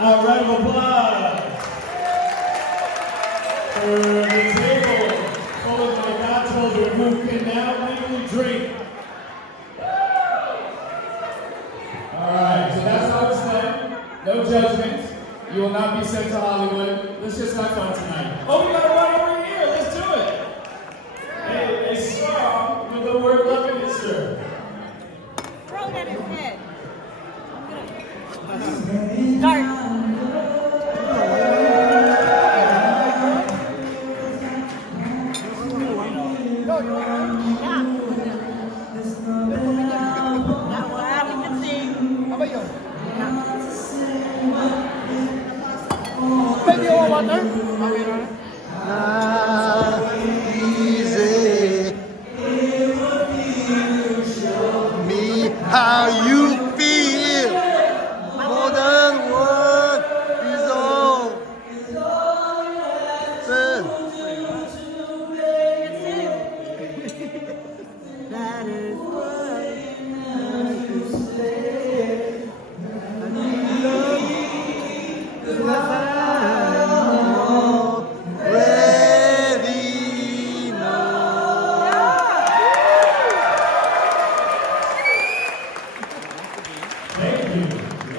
A round of applause for the table full of my godchildren who can now legally drink. Alright, so that's how it's done. No judgment. You will not be sent to Hollywood. Let's just have fun tonight. Oh, we got one over here. Let's do it. A song with the word love in his shirt. Throw it at his head. Start. Easy. Show me how you feel. More than what is all. That is what you say. I need love. Thank you.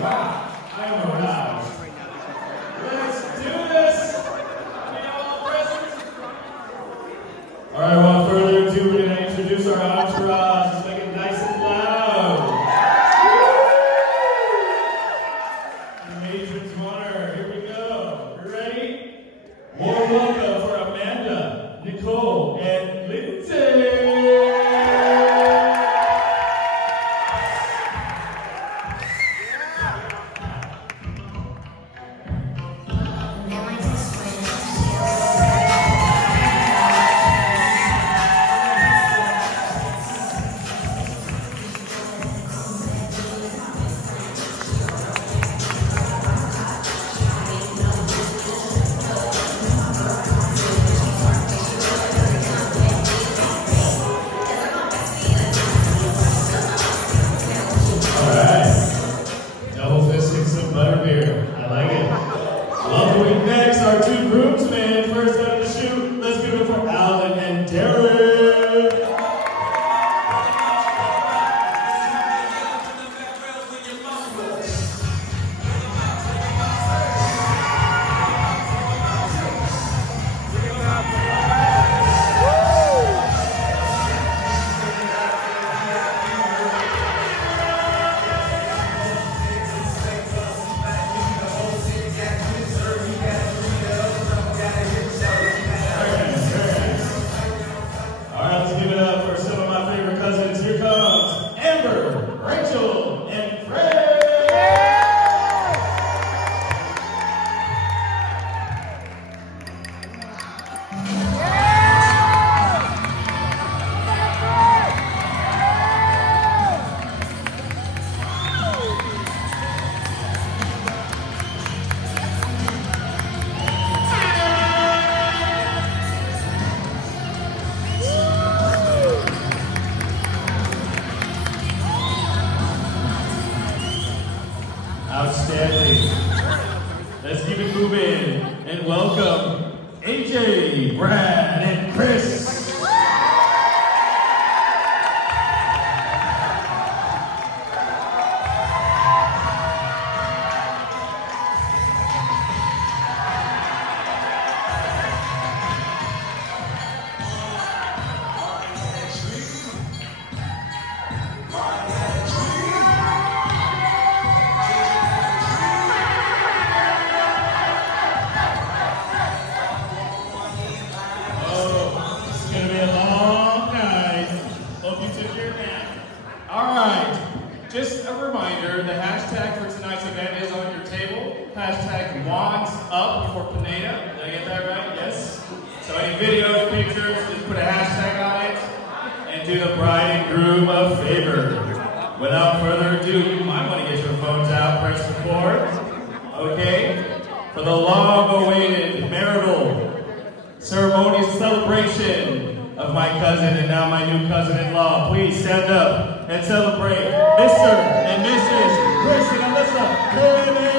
Wow, I'm aroused. Let's do this. All right, without further ado, we're going to introduce our entourage. Let's make it nice and loud. The matron's honor. Here we go. You ready? Warm welcome for Amanda, Nicole, and Lindsay. Our two groomsmen, first out of the chute. Let's give it for Alan and Derek. Outstanding. Let's keep it moving and welcome AJ, Brad, and Chris. Just a reminder, the hashtag for tonight's event is on your table. Hashtag Wands Up for Pineda. Did I get that right? Yes? So any videos, pictures, just put a hashtag on it and do the bride and groom a favor. Without further ado, you might want to get your phones out, press record. Okay? For the long-awaited marital ceremonious celebration of my cousin and now my new cousin-in-law. Please stand up and celebrate Mr. and Mrs. Chris and Alyssa Pineda.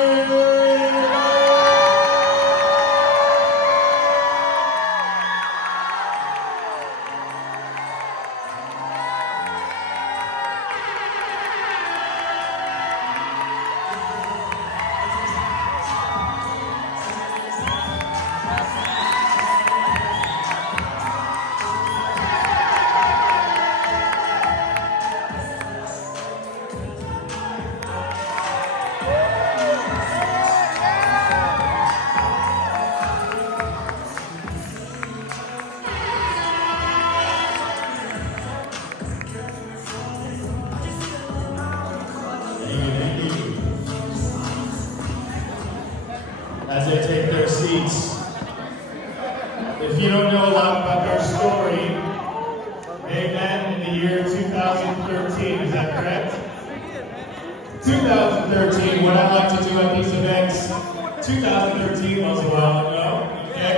2013, what I like to do at these events, 2013 was a while ago, okay?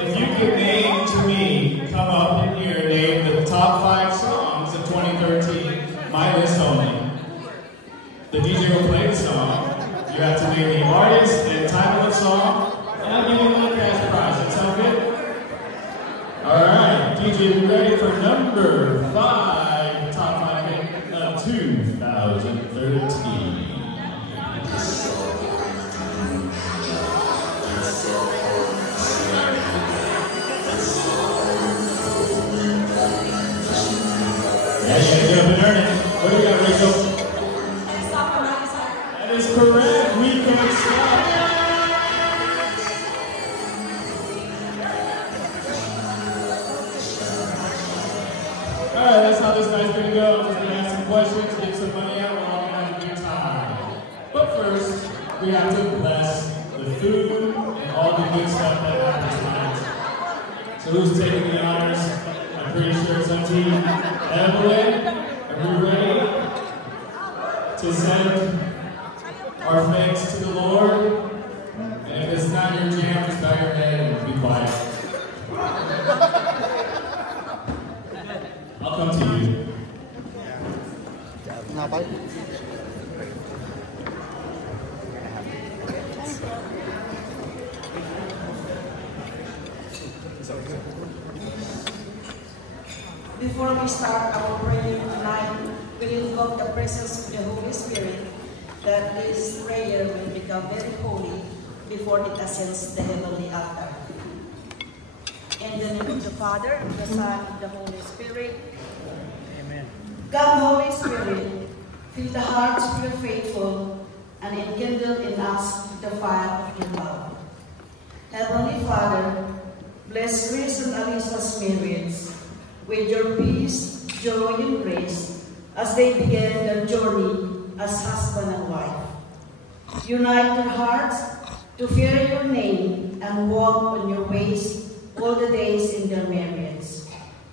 If you could name to me, come up in here, name the top 5 songs of 2013, my list only. The DJ will play the song. You have to name the artist and title of the song, and I'll give you a little cash prize. That sound good? Alright, DJ, you ready for number 5, top 5 hit of 2013. Yeah, get up and earn it. What do you got, Rachel? That is correct. We can't stop. Alright, that's how this night's gonna go. I'm just gonna ask some questions, get some money out, we're all gonna have a good time. But first, we have to bless the food and all the good stuff that happens tonight. So who's taking the honors? I'm pretty sure it's on team. Evelyn, are you ready to send our thanks to the Lord? And if it's not your jam, just bow your head and be quiet. I'll come to you. Before we start our prayer tonight, we invoke the presence of the Holy Spirit, that this prayer will become very holy before it ascends the heavenly altar. In the name of the Father, the Son, and the Holy Spirit. Amen. Come, Holy Spirit, fill the hearts of your faithful and enkindle in us the fire of your love. Heavenly Father, bless Chris and Alisa's marriage with your peace, joy, and grace as they begin their journey as husband and wife. Unite their hearts to fear your name and walk on your ways all the days in their marriage,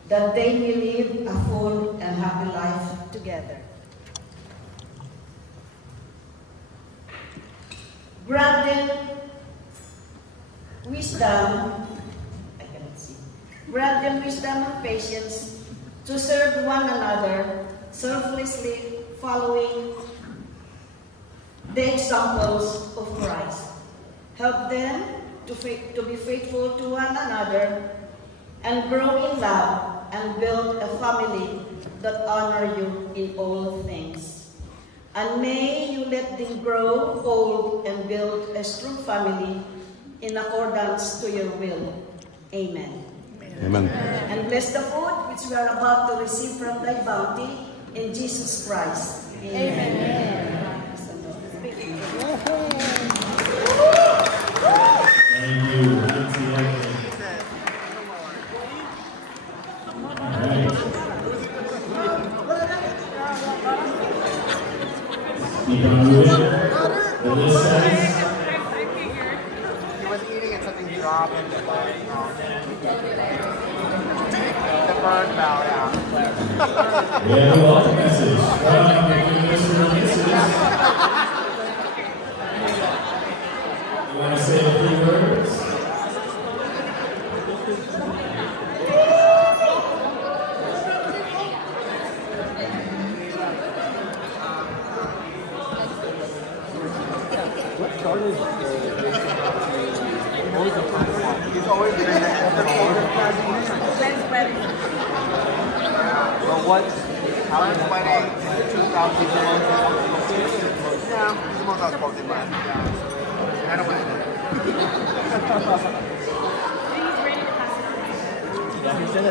that they may live a full and happy life together. Grant them wisdom, grant them wisdom and patience to serve one another, selflessly following the examples of Christ. Help them to be faithful to one another and grow in love and build a family that honor you in all things. And may you let them grow old and build a strong family in accordance to your will. Amen. Amen. And bless the food which we are about to receive from thy bounty in Jesus Christ. Amen. Amen. Thank you, Nancy. All right. Keep on moving. The list says. He was eating and something dropped and the bird fell out. We have a welcome message from Mr. Mrs. You want to say a few words? What started he's always been the oldest president. But what? Alan's wedding in 2001. Yeah, he's the most outspoken man. I don't mind it. Did he tell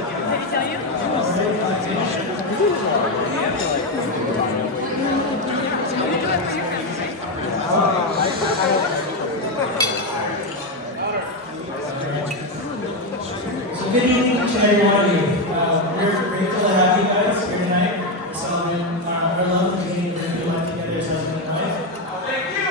So good evening to every one of you. We're grateful to have you guys here tonight to celebrate our love and being able to do life together as husband and wife. Thank you!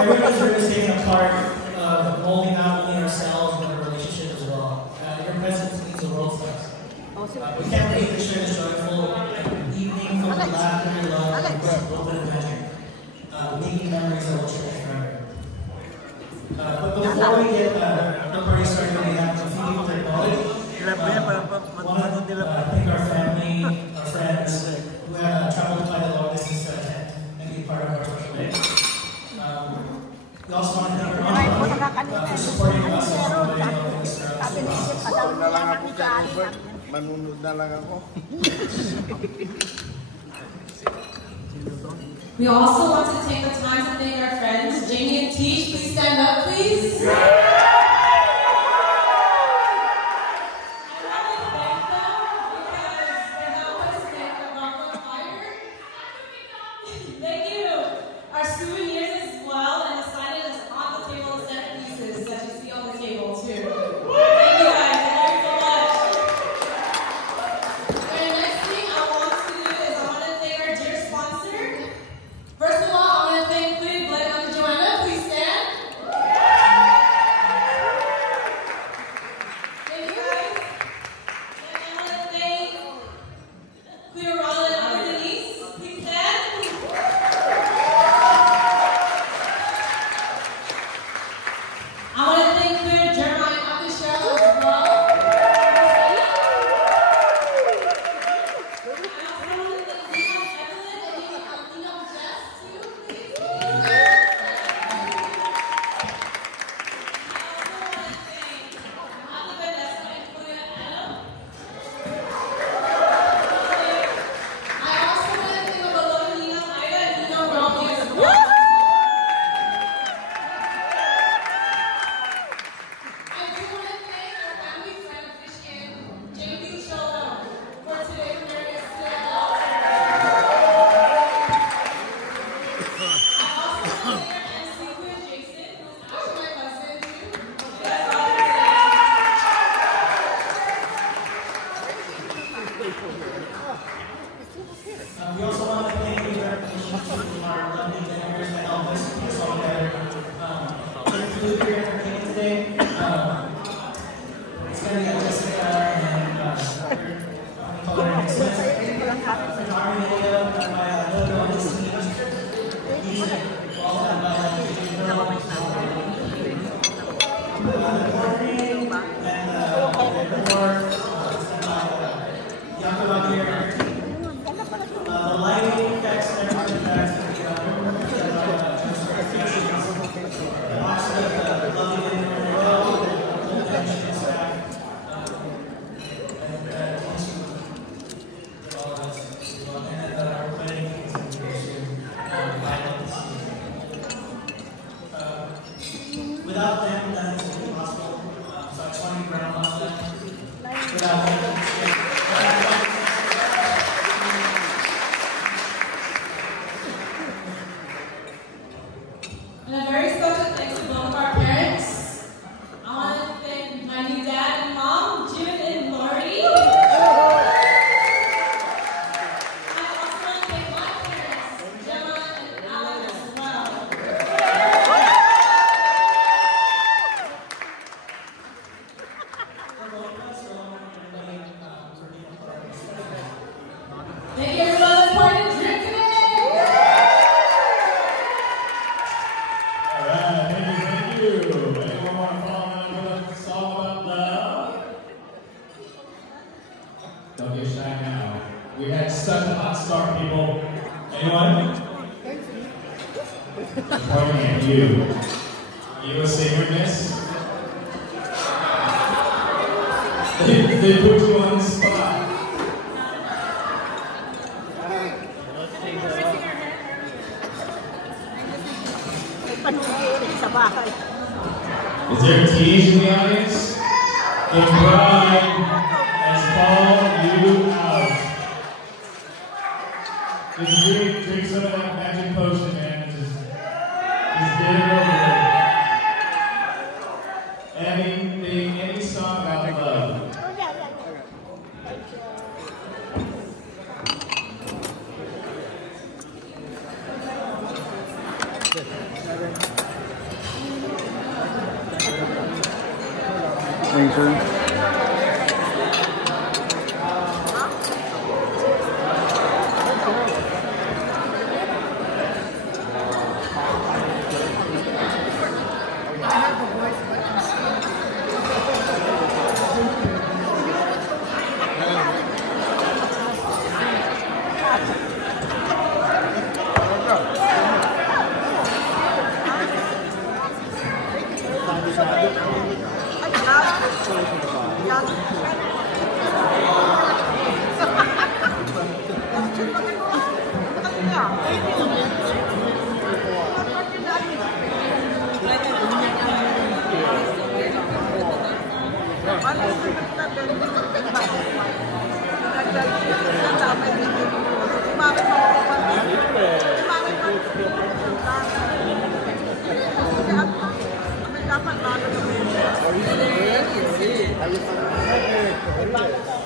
Everyone's here is taking a part of molding not only ourselves but our relationship as well. Your presence means the world to us. We can't wait to share this joyful evening full of laughter, love, and a little bit of magic. Making memories that will cherish forever. But before we get the party started, we have a few people to acknowledge. Want to thank our family, our friends who have traveled by the long distance to attend and be part of our special day. We also want to thank our mom for supporting us and helping us throughout this process. Manunod na lang ako. We also want to take the time to thank our friends, Jamie and Teach. Please stand up, please. I want to thank them because they help us make the Rockland Fire. Thank you. Our souvenirs as well, and the signage is on the table of centerpieces that you see on the table too. Thank you guys. Thank you so much. And next thing I want to do is I want to thank our dear sponsor. First of all, I want to thank Clear Blake and Joanna. Please stand. Thank you guys. And I want to thank Clear Rollin and Denise. Please stand. I want to thank Clear Jeremiah and Uncle Cheryl as well. We also want to thank you our lovely vendors that helped us put this all together. Food here entertaining today. It's going to get Jessica and Color Smith. Army Media, done by Logo on this team. Music, all done by Girl. The coordinating and the board, done by Yakuba here. The lighting effects and everything that's the lovely and staff. Without them, that is impossible. So I just want to be proud of them. Without them, And a very special thanks to both of our parents. I want to thank my new dad and mom, Jim and Lori. I also want to thank my parents, Gemma and Alan as well. Thank you everyone that's part of the drink today. Alright, thank you. Anyone want to follow on with a song about love? Don't get shy now. We had such a hot start, people. Anyone? Pointing at you. You a singer, miss? They put you on the spot. Is there a tease in the audience? The bride has called you out. Just drink some of that magic potion, man. Just get it over with. Any song about love. Thanks, sir. Ayos ang